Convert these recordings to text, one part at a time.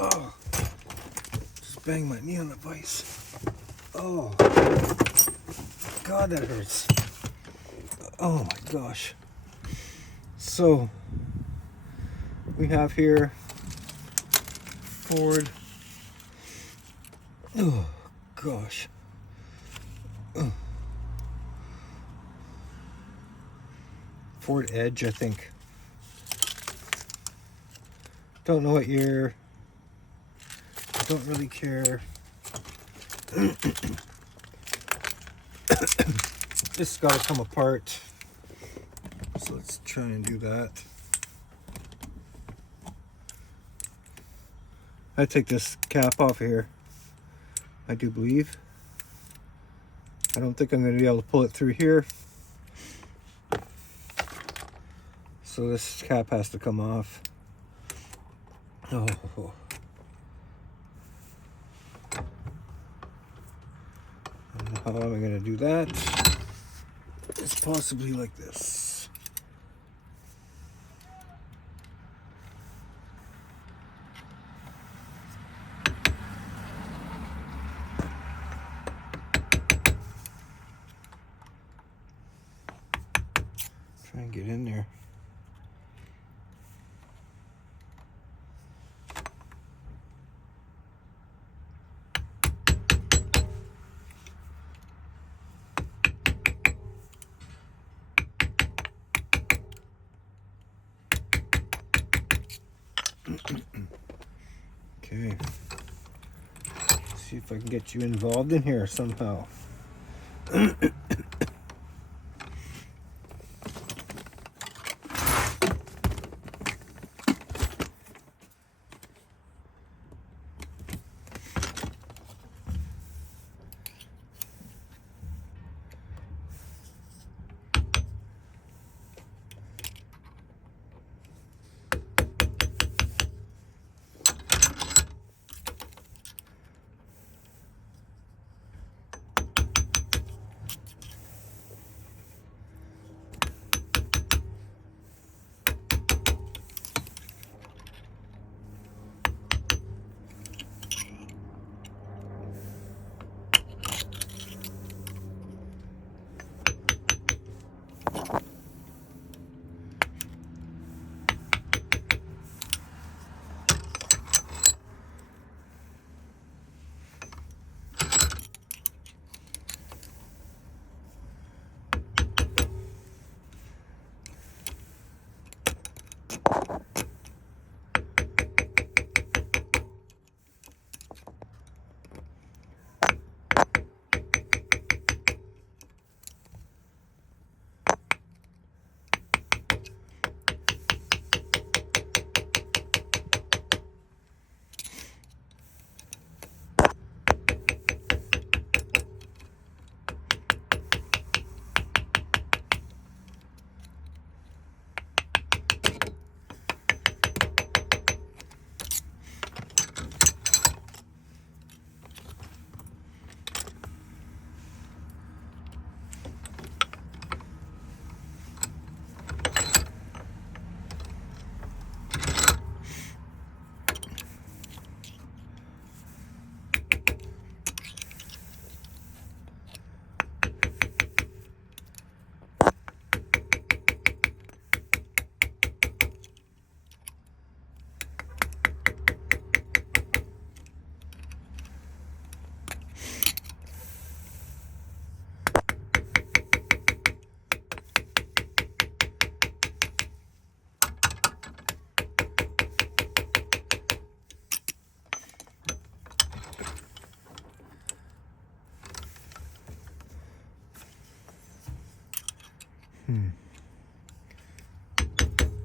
Oh, just banged my knee on the vise. Oh, God, that hurts. Oh my gosh. So, we have here Ford. Oh, gosh. Ford Edge, I think. Don't know what year. I don't really care. This has got to come apart. So let's try and do that. I take this cap off here, I do believe. I don't think I'm going to be able to pull it through here. So this cap has to come off. Oh. How am I going to do that? It's possibly like this. Try and get in there. Okay. See if I can get you involved in here somehow. Did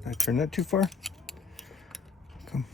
I turn that too far? Come.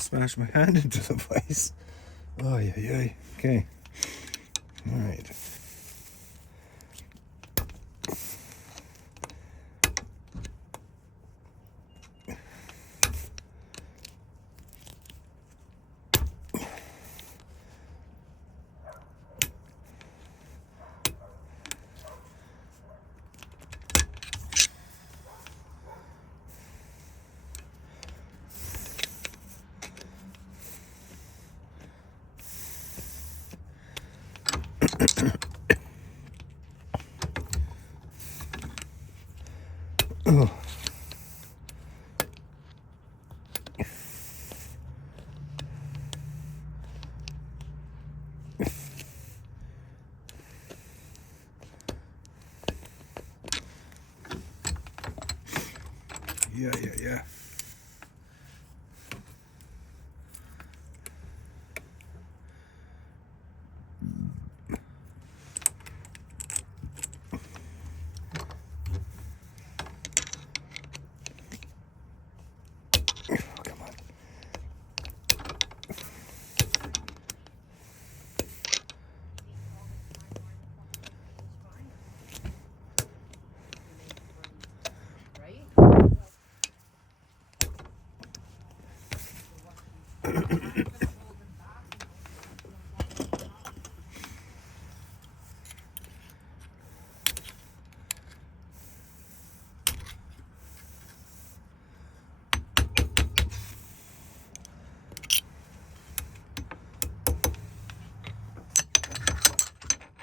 Smash my hand into the vise. Oh, yeah. Okay. All right. Oh. Yeah. Come on.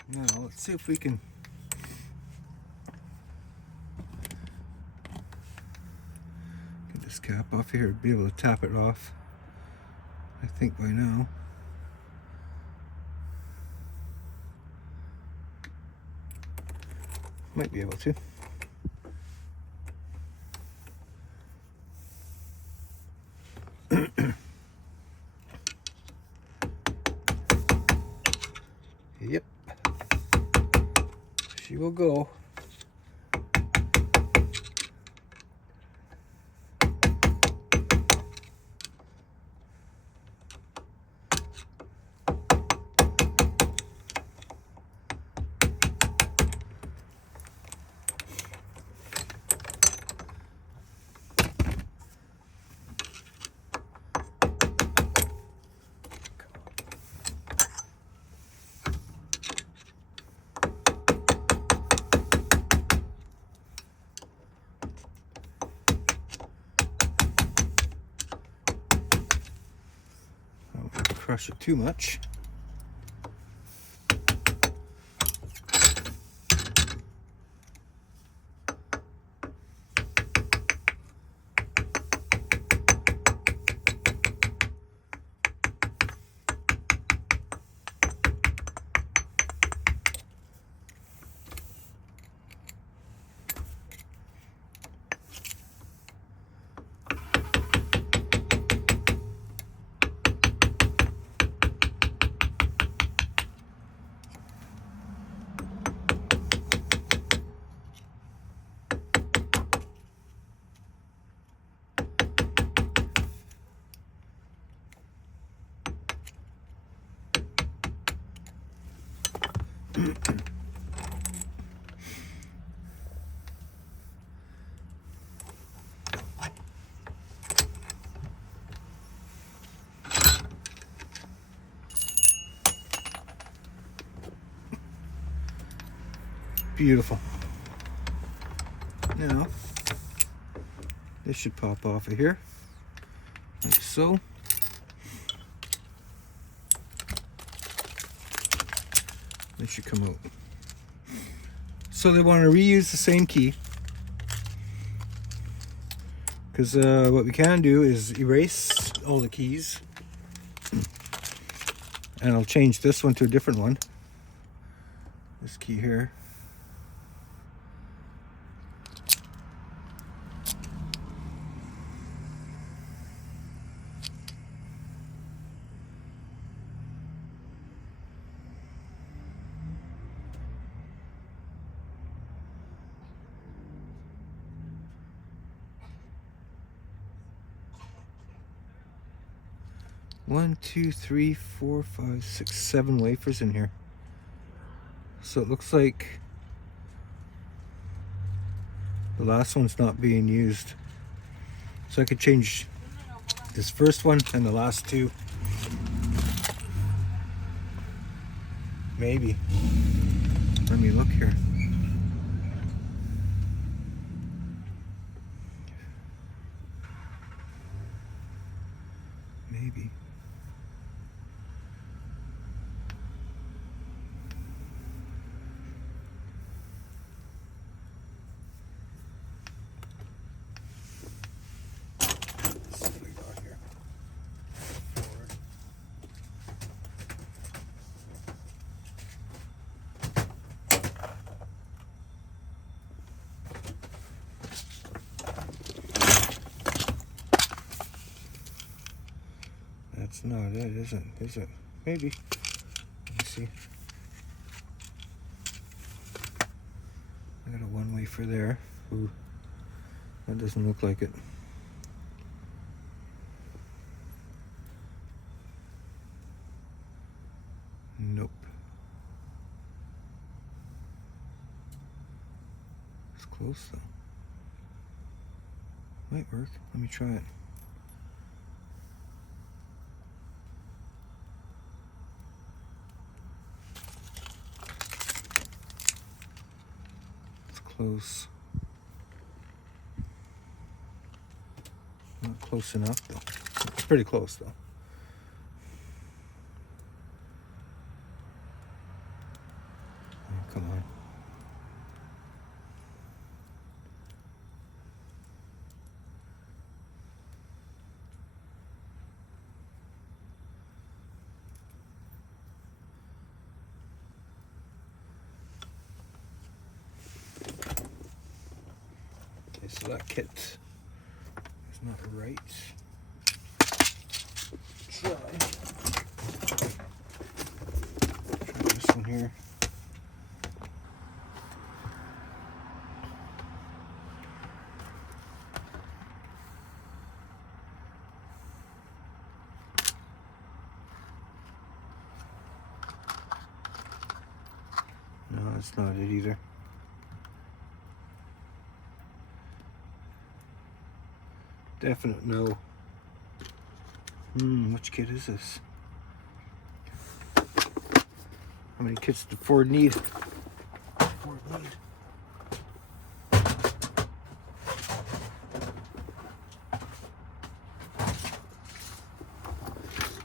Now, let's see if we can get this cap off here, be able to tap it off. I think by now. Might be able to. Yep. She will go. Crush it too much. Beautiful. Now, this should pop off of here, like so. This should come out. So they want to reuse the same key, because what we can do is erase all the keys, and I'll change this one to a different one. This key here. 1, 2, 3, 4, 5, 6, 7 wafers in here. So it looks like the last one's not being used. So I could change this first one and the last two. Maybe. Let me look here. Maybe. Let's see what we got here. Forward. That's not it, is it? Maybe. Let me see. I got a one wafer there. Ooh, that doesn't look like it. Nope. It's close though. Might work. Let me try it. Close. Not close enough though. It's pretty close though. Oh, come on. Okay, so that kit is not right. Try this one here. No, that's not it either. Definite no. Which kit is this? How many kits did Ford need?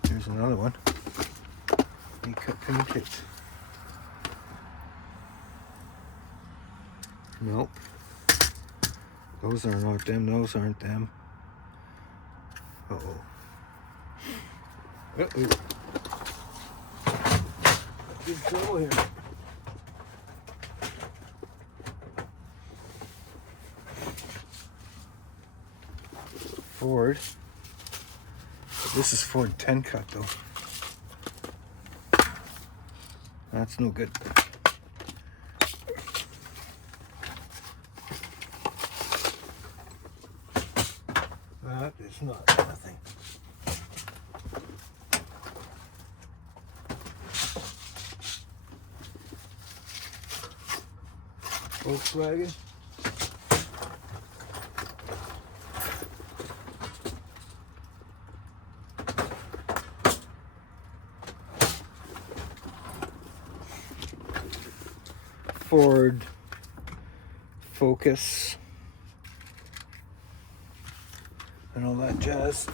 Here's another one. Cut pin kit. Nope. Those are not them. Those aren't them. Uh-oh. Uh-oh. Big trouble here. Ford. This is Ford 10 cut though. That's no good. That is not nothing. Volkswagen. Ford Focus and all that jazz.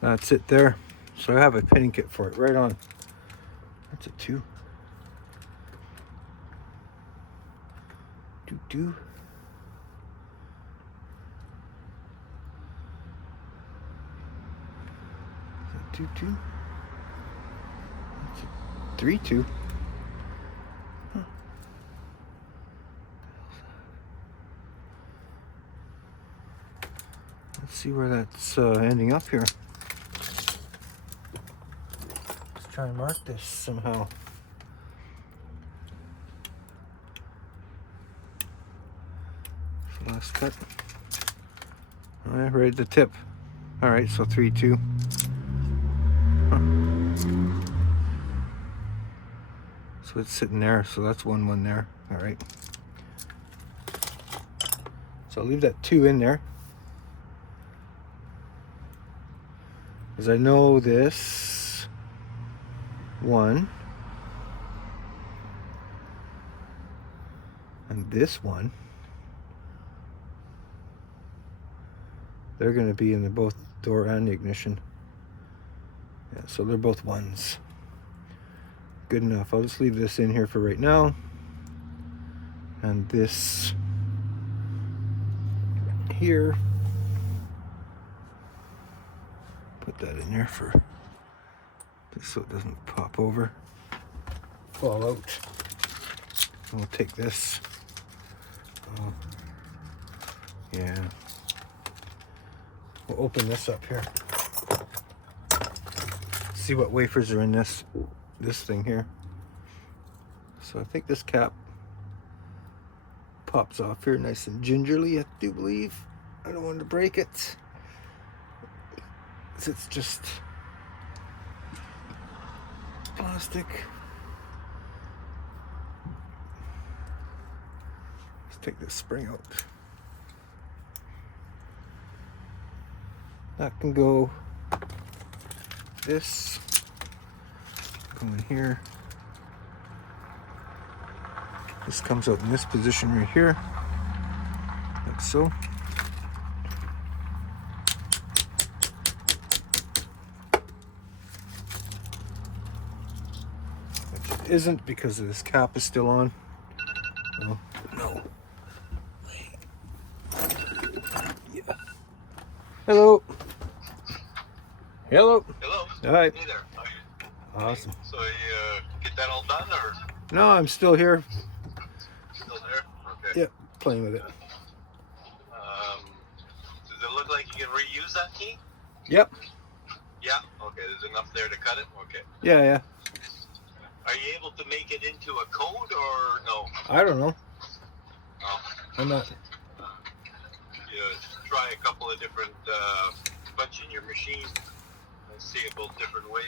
That's it there. So I have a pinning kit for it right on. That's a 2. Do. Is that 2. That's a 3. Huh. Let's see where that's ending up here. Let's try and mark this somehow. So last cut. Oh, yeah, right at the tip. All right, so 3, 2. Huh. So it's sitting there, so that's 1, 1 there. All right. So I'll leave that 2 in there. Because I know this 1 and this 1, they're going to be in the both door and the ignition. Yeah, so they're both 1s. Good enough. I'll just leave this in here for right now. And this here, put that in there for just so it doesn't pop over, fall out. And we'll take this. Yeah. We'll open this up here. See what wafers are in this thing here. So I think this cap pops off here nice and gingerly, I do believe. I don't want to break it. It's just plastic. Let's take this spring out. That can go this, go in here. This comes out in this position right here, like so. Which it isn't because this cap is still on. Oh, no. Yeah. Hello. Hello. Hello. Hi. Hey there. How are you? Awesome. So you get that all done, or No, I'm still here. still there? Okay. Yep, playing with it. Does it look like you can reuse that key? Yep. Yeah. Okay. There's enough there to cut it. Okay. Yeah, yeah. Are you able to make it into a code or no? I don't know. No. I'm not. You try a couple of different punching your machine and see about different ways.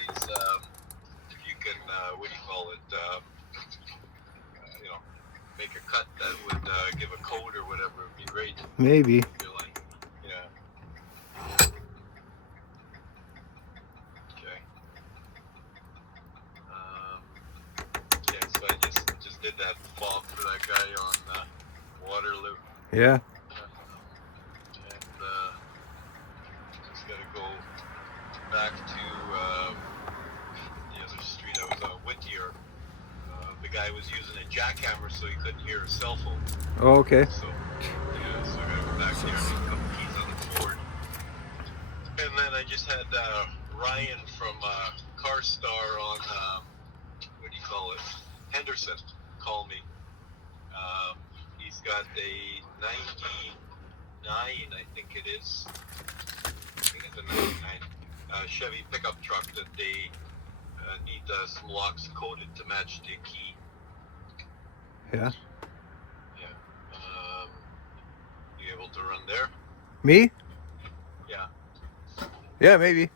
If you can, what do you call it? Make a cut that would give a code or whatever would be great. Maybe. If you like. Yeah. Okay. Yeah, so I just did that fob for that guy on Waterloo. Yeah. And just gotta go back to the other street. I was on Whittier. The guy was using a jackhammer so he couldn't hear his cell phone. Oh, okay. So, yeah, so I gotta go back there and make a couple keys on the Ford. And then I just had Ryan from Car Star on, what do you call it, Henderson, call me. He's got a 99, I think it is. I think it's a 99 Chevy pickup truck that they need some locks coded to match the key. Yeah. Yeah. You able to run there? Me? Yeah. Yeah, maybe.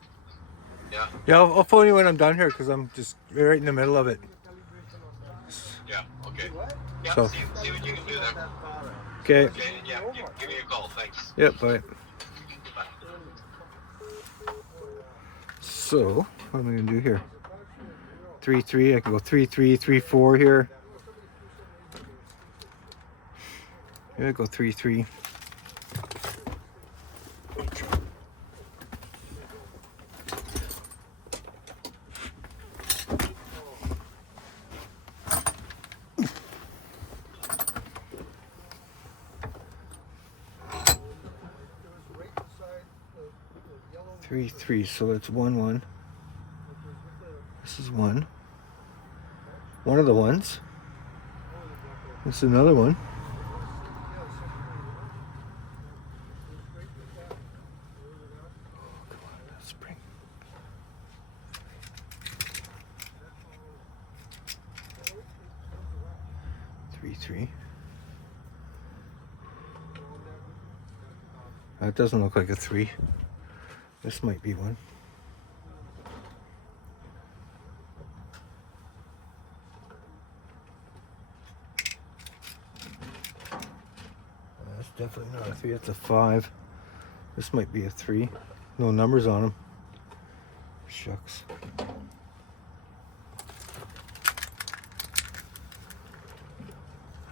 Yeah. Yeah, I'll phone you when I'm done here because I'm just right in the middle of it. Yeah. Okay. Yeah. So. See what you can do there. Okay. Okay. And yeah, give me a call. Thanks. Yep, bye. Bye. So, what am I going to do here? 3, 3. I can go 3, 3, 3, 4 here. Yeah, go 3, 3. Three, 3. So that's 1, 1. This is 1. One of the ones. This is another one. Oh, come on, that spring. 3. That doesn't look like a 3. This might be one. That's definitely not a 3. That's a 5. This might be a 3. No numbers on them. Shucks.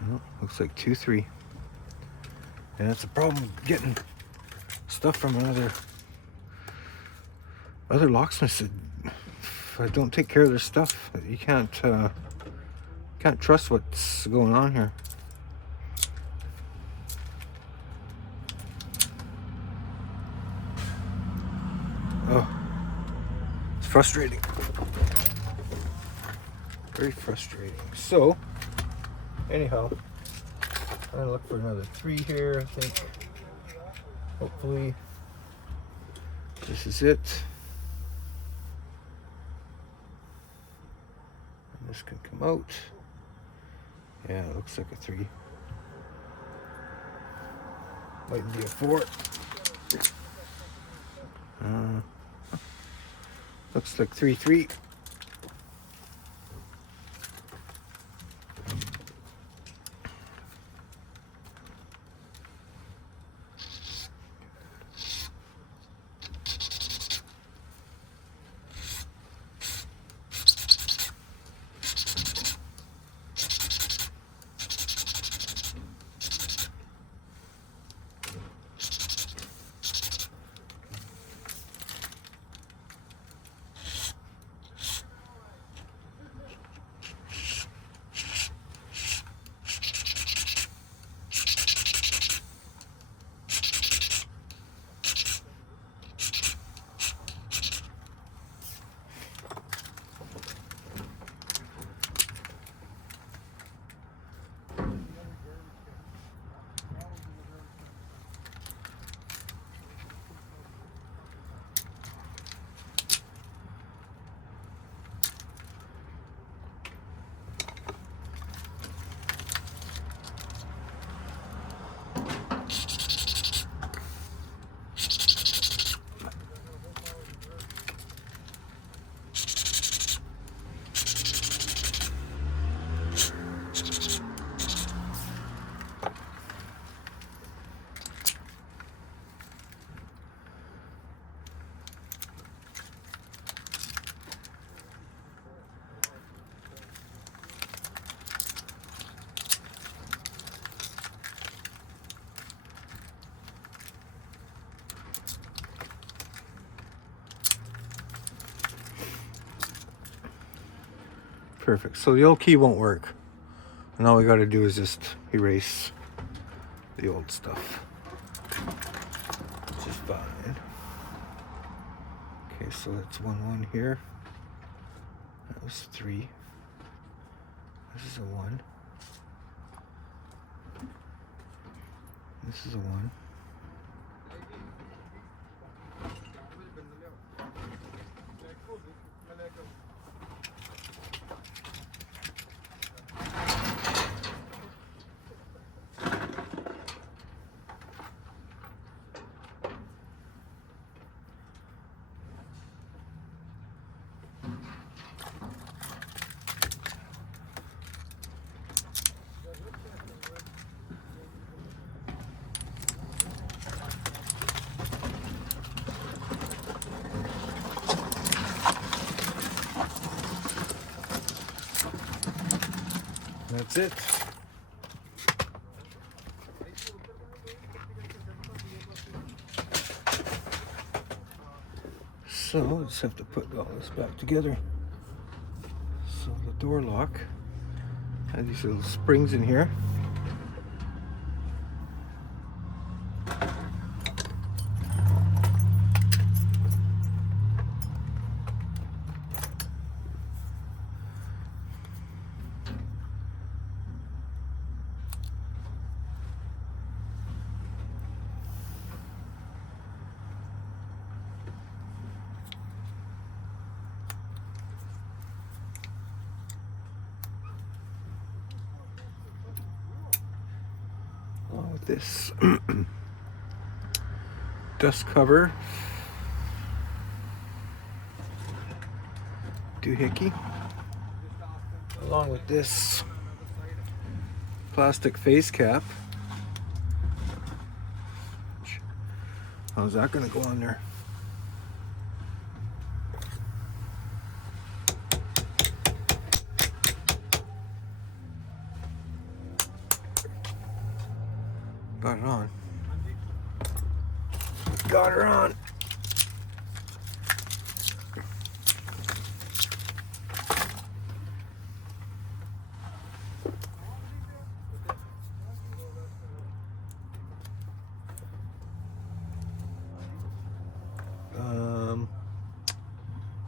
Oh, looks like 2, 3. And that's the problem getting stuff from other locksmiths. If I don't take care of their stuff, you can't trust what's going on here. Oh, it's frustrating. Very frustrating. So, anyhow, I'm gonna look for another 3 here. I think. Hopefully, this is it. And this can come out. Yeah, it looks like a 3. Might be a 4. Looks like 3, 3. Perfect. So the old key won't work. And all we got to do is just erase the old stuff. Which is fine. Okay, so that's 1, 1 here. That was 3. This is a 1. This is a 1. That's it. So we'll just have to put all this back together. So the door lock had these little springs in here. this dust cover doohickey, along with this plastic face cap. How's that going to go on there? Got it on. Got her on.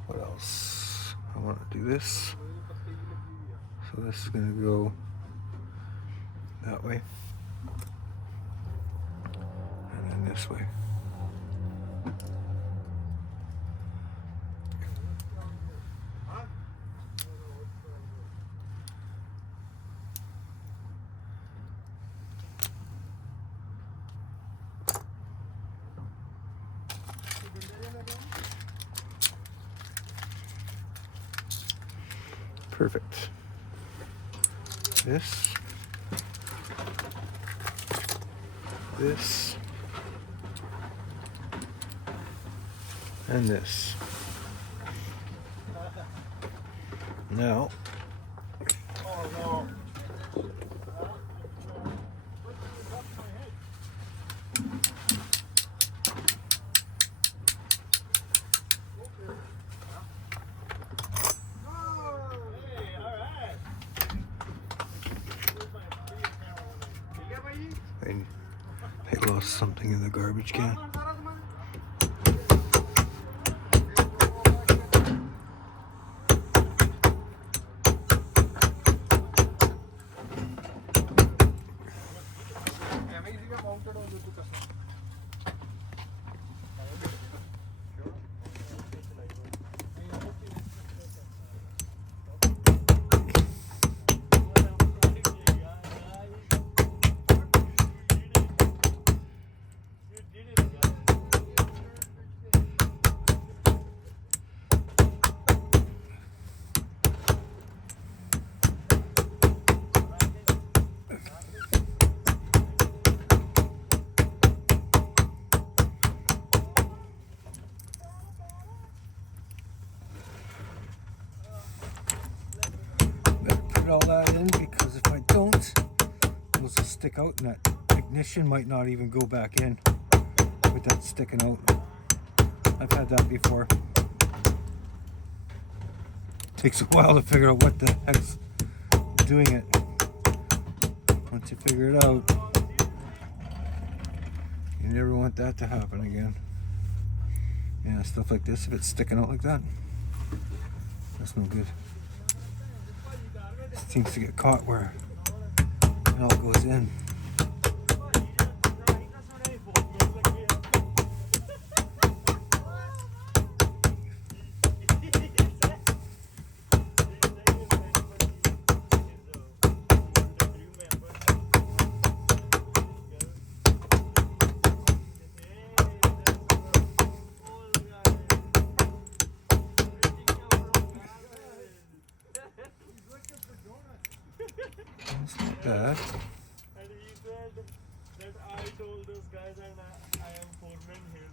What else? I want to do this. So this is going to go that way. And then this way. Perfect. This, and this. Now, I lost something in the garbage can. Put all that in, because if I don't, those will stick out and that ignition might not even go back in with that sticking out. I've had that before. Takes a while to figure out what the heck's doing it. Once you figure it out, you never want that to happen again. Yeah, stuff like this, if it's sticking out like that, that's no good. It seems to get caught where it all goes in. Just like that. And he said that I told those guys and I am foreman here.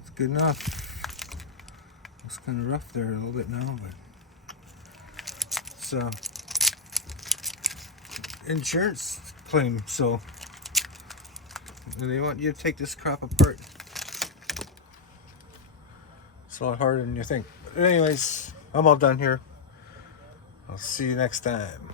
It's good enough. It's kind of rough there a little bit now, but it's insurance claim, so they want you to take this crap apart. It's a lot harder than you think. But anyways, I'm all done here. I'll see you next time.